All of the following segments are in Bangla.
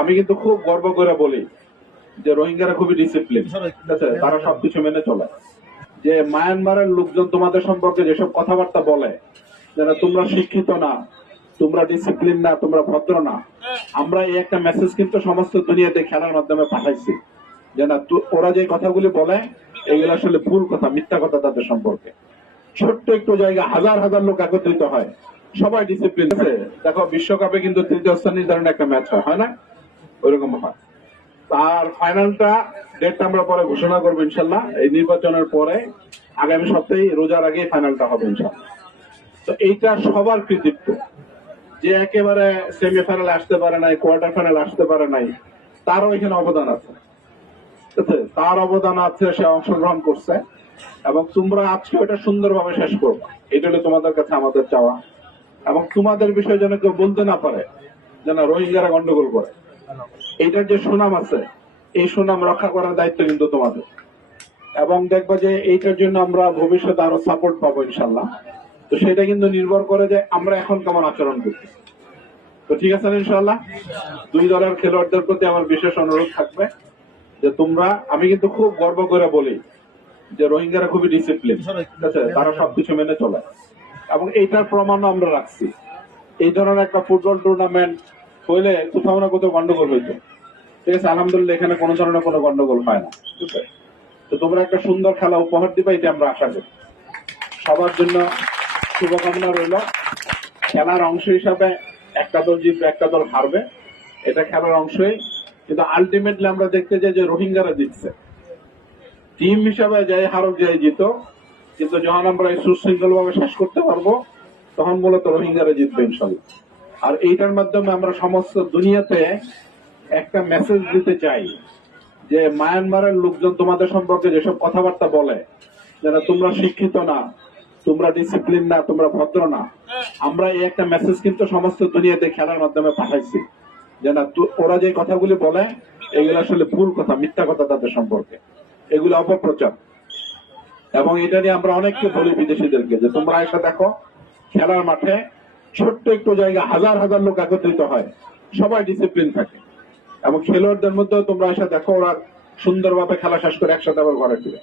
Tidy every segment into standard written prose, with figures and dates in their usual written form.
আমি কিন্তু খুব গর্ব করে বলি যে রোহিঙ্গারা খুবই ডিসিপ্লিন, ঠিক আছে, তারা সবকিছু মেনে চলে। যে মায়ানমারের লোকজন তোমাদের সম্পর্কে যেসব কথাবার্তা বলে, যারা তোমরা শিক্ষিত না, তোমরা ডিসিপ্লিন না, তোমরা ভদ্র না, আমরা এই একটা মেসেজ কিন্তু সমস্ত দুনিয়াতে খেলার মাধ্যমে পাঠাইছি যে না, ওরা যে কথাগুলি বলে এগুলো আসলে ভুল কথা, মিথ্যা কথা তাদের সম্পর্কে। ছোট্ট একটু জায়গা হাজার হাজার লোক একত্রিত হয়, সবাই ডিসিপ্লিন আছে। দেখো বিশ্বকাপে কিন্তু তৃতীয় স্থান নির্ধারণে একটা ম্যাচ হয় না, ওইরকম হয়। তার ফাইনালটা ডেটটা আমরা পরে ঘোষণা করবো ইনশাল্লাহ, এই নির্বাচনের পরে আগামী সপ্তাহে রোজার আগে ফাইনালটা হবে ইনশাল্লাহ। তো এইটা সবার কৃতিত্ব, যে একেবারে সেমিফাইনাল আসতে পারে নাই, কোয়ার্টার ফাইনাল আসতে পারে নাই, তারও এখানে অবদান আছে, তার অবদান আছে, সে অংশগ্রহণ করছে। এবং তোমরা আজকে এটা সুন্দরভাবে শেষ করবে, এটা হলো তোমাদের কাছে আমাদের চাওয়া। এবং তোমাদের বিষয়ে যেন কেউ বলতে না পারে যেন রোহিঙ্গারা গন্ডগোল করে। এইটার যে সুনাম আছে, এই সুনাম রক্ষা করার দায়িত্ব কিন্তু তোমাদের। এবং দেখবো যে এইটার জন্য আমরা ভবিষ্যতে আরো সাপোর্ট পাবো ইনশাল্লাহ। তো সেটা কিন্তু নির্ভর করে যে আমরা এখন কেমন আচরণ করছি। তো ঠিক আছে ইনশাল্লাহ, দুই দলের খেলোয়াড়দের প্রতি আমার বিশেষ অনুরোধ থাকবে যে তোমরা, আমি কিন্তু খুব গর্ব করে বলি যে রোহিঙ্গারা খুবই ডিসিপ্লিন, ঠিক আছে, তারা সবকিছু মেনে চলে। এবং এইটার প্রমাণও আমরা রাখছি। এই ধরনের একটা ফুটবল টুর্নামেন্ট হইলে কোথাও না কোথাও গন্ডগোল হইতো, ঠিক আছে, আলহামদুলিল্লাহ এখানে কোনো ধরনের কোনো গন্ডগোল হয় না, ঠিক আছে। তো তোমরা একটা সুন্দর খেলা উপহার দিবা, এটা আমরা আশা করি। সবার জন্য শুভকামনা রইল। খেলার অংশ হিসাবে একটা দল জিতবে, একটা দল হারবে, এটা খেলার অংশই। কিন্তু আলটিমেটলি আমরা দেখতে চাই যে রোহিঙ্গারা জিতছে। টিম হিসাবে যাই হারক যাই জিত, কিন্তু যখন আমরা এই সুশৃঙ্খল ভাবে শেষ করতে পারবো তখন মূলত রোহিঙ্গারা জিতবে ইনশাল্লাহ। আর এইটার মাধ্যমে আমরা সমস্ত দুনিয়াতে একটা মেসেজ দিতে চাই যে মায়ানমারের লোকজন তোমাদের সম্পর্কে যেসব কথাবার্তা বলে, যারা তোমরা শিক্ষিত না, তোমরা ডিসিপ্লিন না, তোমরা ভদ্র না, আমরা এই একটা মেসেজ কিন্তু সমস্ত দুনিয়াতে খেলার মাধ্যমে পাঠাইছি যে না, ওরা যে কথাগুলি বলে এগুলো আসলে ভুল কথা, মিথ্যা কথা তাদের সম্পর্কে, এগুলো অপপ্রচার। এবং এটা নিয়ে আমরা অনেককে বলি বিদেশিদেরকে যে তোমরা এসে দেখো খেলার মাঠে ছোট্ট একটু জায়গা হাজার হাজার লোক একত্রিত হয়, সবাই ডিসিপ্লিন থাকে। এবং খেলোয়াড়দের মধ্যেও তোমরা এসে দেখো ওরা সুন্দরভাবে খেলা শেষ করে একসাথে আবার ঘরে ফিরে।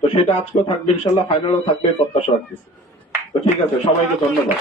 তো সেটা আজকেও থাকবে ইনশাল্লাহ, ফাইনালও থাকবে প্রত্যাশা রাখতেছি। তো ঠিক আছে, সবাইকে ধন্যবাদ।